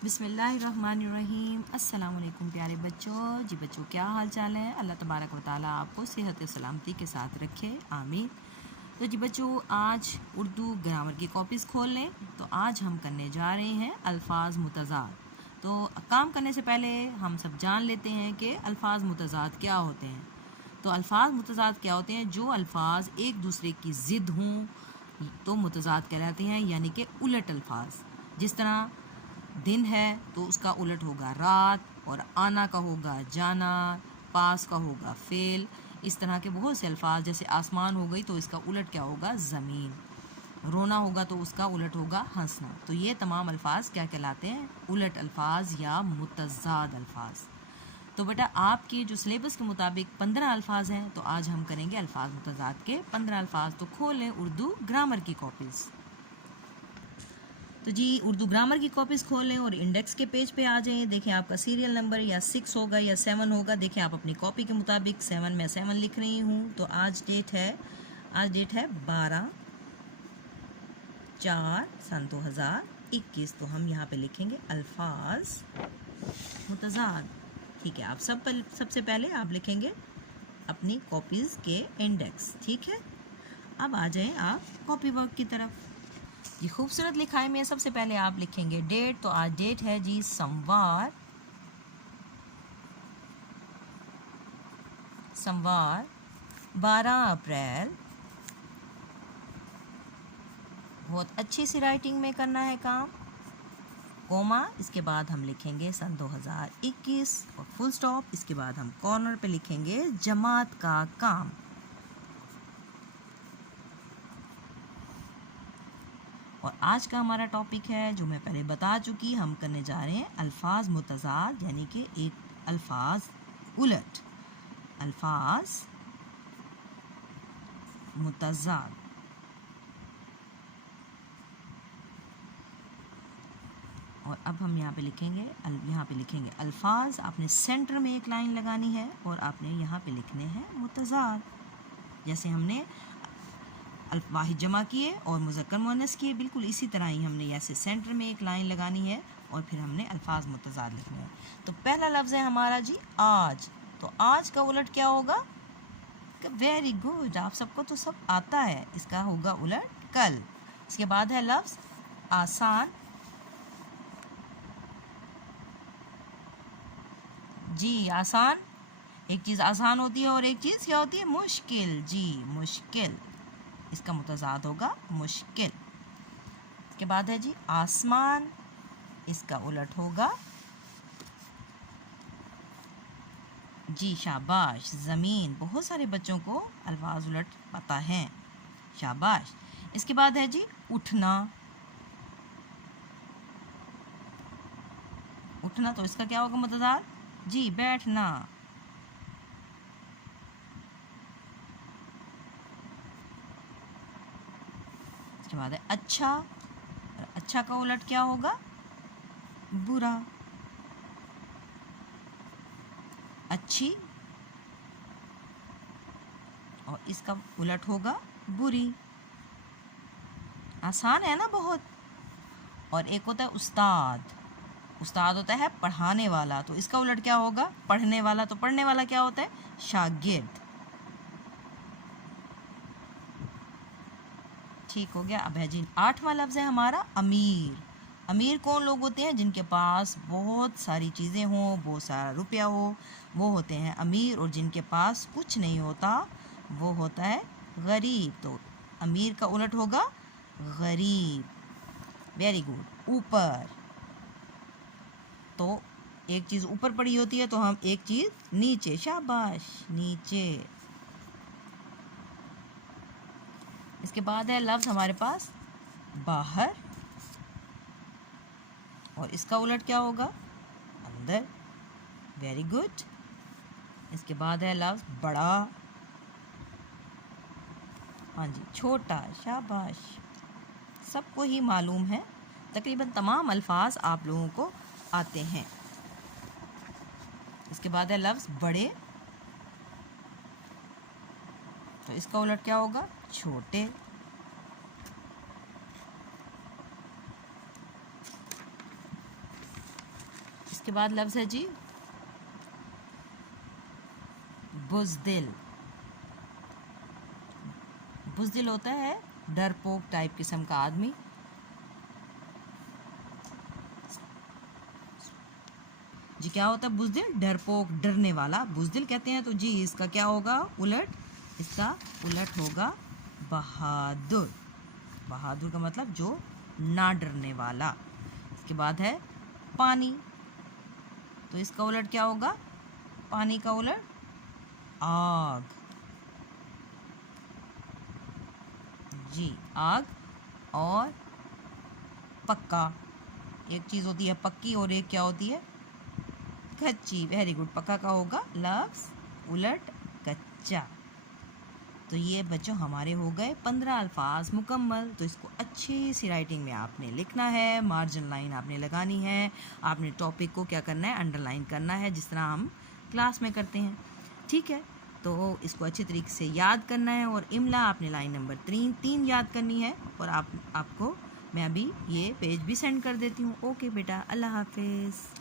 बिस्मिल्लाहिर्रहमानिर्रहीम। अस्सलाम वालेकुम प्यारे बच्चों। जी बच्चों, क्या हाल चाल है? अल्लाह तबारक व तआला आपको सेहत सलामती के साथ रखे, आमीन। तो जी बच्चों, आज उर्दू ग्रामर की कॉपीज़ खोल लें। तो आज हम करने जा रहे हैं अल्फाज मुतज़ाद। तो काम करने से पहले हम सब जान लेते हैं कि अल्फाज मुतज़ाद क्या होते हैं। तो अल्फाज मुतज़ाद क्या होते हैं? जो अल्फाज एक दूसरे की ज़िद हों तो मुतज़ाद कहलाते हैं, यानी कि उलट अल्फाज। जिस तरह दिन है तो उसका उलट होगा रात, और आना का होगा जाना, पास का होगा फेल। इस तरह के बहुत से अल्फाज, जैसे आसमान हो गई तो इसका उलट क्या होगा? ज़मीन। रोना होगा तो उसका उलट होगा हंसना। तो ये तमाम अल्फाज क्या कहलाते हैं? उलट अल्फाज या मुतज़ाद अल्फाज। तो बेटा, आपकी जो सिलेबस के मुताबिक 15 अल्फाज हैं, तो आज हम करेंगे अल्फाज मुतज़ाद के 15 अल्फाज। तो खोलें उर्दू ग्रामर की कॉपीज़। तो जी, उर्दू ग्रामर की कॉपीज़ खोल लें और इंडेक्स के पेज पे आ जाएं। देखें आपका सीरियल नंबर या 6 होगा या 7 होगा। देखें आप अपनी कॉपी के मुताबिक 7 में 7 लिख रही हूँ। तो आज डेट है 12/4 सन 2021। तो हम यहाँ पे लिखेंगे अल्फाज मुतज़ाद। ठीक है, आप सबसे पहले आप लिखेंगे अपनी कॉपीज़ के इंडेक्स। ठीक है, अब आ जाएं आप कॉपी वर्क की तरफ। ये खूबसूरत लिखाई में सबसे पहले आप लिखेंगे डेट। तो आज डेट है जी सोमवार 12 अप्रैल। बहुत अच्छी सी राइटिंग में करना है काम। कोमा, इसके बाद हम लिखेंगे सन 2021 और फुल स्टॉप। इसके बाद हम कॉर्नर पे लिखेंगे जमात का काम। और आज का हमारा टॉपिक है, जो मैं पहले बता चुकी, हम करने जा रहे हैं अल्फाज मुतज़ाद, यानी कि एक अल्फाज उलट। अल्फाज मुतज़ाद। और अब हम यहाँ पे लिखेंगे अल्फाज। आपने सेंटर में एक लाइन लगानी है और आपने यहाँ पे लिखने हैं मुतज़ाद। जैसे हमने वाहिद जमा किए और मुज़क्कर मुअन्नस किए, बिल्कुल इसी तरह ही हमने ऐसे सेंटर में एक लाइन लगानी है और फिर हमने अल्फाज मुतज़ाद लिखने हैं। तो पहला लफ्ज़ है हमारा जी आज। तो आज का उलट क्या होगा? वेरी गुड, आप सबको तो सब आता है। इसका होगा उलट कल। इसके बाद है लफ्ज़ आसान। जी, आसान, एक चीज़ आसान होती है और एक चीज़ क्या होती है? मुश्किल। जी, मुश्किल, इसका मुतज़ाद होगा मुश्किल। इसके बाद है जी आसमान, इसका उलट होगा जी शाबाश ज़मीन। बहुत सारे बच्चों को अल्फाज उलट पता है, शाबाश। इसके बाद है जी उठना। उठना, तो इसका क्या होगा मुतज़ाद? जी बैठना। इसके बाद है अच्छा। अच्छा का उलट क्या होगा? बुरा। अच्छी, और इसका उलट होगा बुरी। आसान है ना बहुत। और एक होता है उस्ताद। उस्ताद होता है पढ़ाने वाला, तो इसका उलट क्या होगा? पढ़ने वाला। तो पढ़ने वाला क्या होता है? शागिर्द। ठीक हो गया। अब है जी 8वां लफ्ज़ है हमारा अमीर। अमीर कौन लोग होते हैं? जिनके पास बहुत सारी चीज़ें हों, बहुत सारा रुपया हो, वो होते हैं अमीर। और जिनके पास कुछ नहीं होता, वो होता है गरीब। तो अमीर का उलट होगा गरीब। Very good. ऊपर, तो एक चीज़ ऊपर पड़ी होती है तो हम एक चीज़ नीचे, शाबाश, नीचे। इसके बाद है लफ्ज़ हमारे पास बाहर, और इसका उलट क्या होगा? अंदर। Very good. इसके बाद है लफ्ज़ बड़ा। हाँ जी, छोटा, शाबाश। सबको ही मालूम है, तकरीबन तमाम अल्फाज आप लोगों को आते हैं। इसके बाद है लफ्ज़ बड़े। तो इसका उलट क्या होगा? छोटे। इसके बाद लफ्ज़ है जी बुज़दिल। बुज़दिल होता है डरपोक टाइप किस्म का आदमी। जी क्या होता है बुज़दिल? डरपोक, डरने वाला बुज़दिल कहते हैं। तो जी इसका क्या होगा उलट? इसका उलट होगा बहादुर। बहादुर का मतलब जो ना डरने वाला। इसके बाद है पानी, तो इसका उलट क्या होगा? पानी का उलट आग। जी आग। और पक्का, एक चीज़ होती है पक्की और एक क्या होती है कच्ची। Very good. पक्का का होगा लफ्ज़ उलट कच्चा। तो ये बच्चों हमारे हो गए 15 अल्फाज मुकम्मल। तो इसको अच्छी सी राइटिंग में आपने लिखना है, मार्जिन लाइन आपने लगानी है, आपने टॉपिक को क्या करना है अंडरलाइन करना है जिस तरह हम क्लास में करते हैं। ठीक है, तो इसको अच्छी तरीके से याद करना है और इमला आपने लाइन नंबर 3 याद करनी है। और आपको मैं अभी ये पेज भी सेंड कर देती हूँ। ओके बेटा, अल्लाह हाफिज़।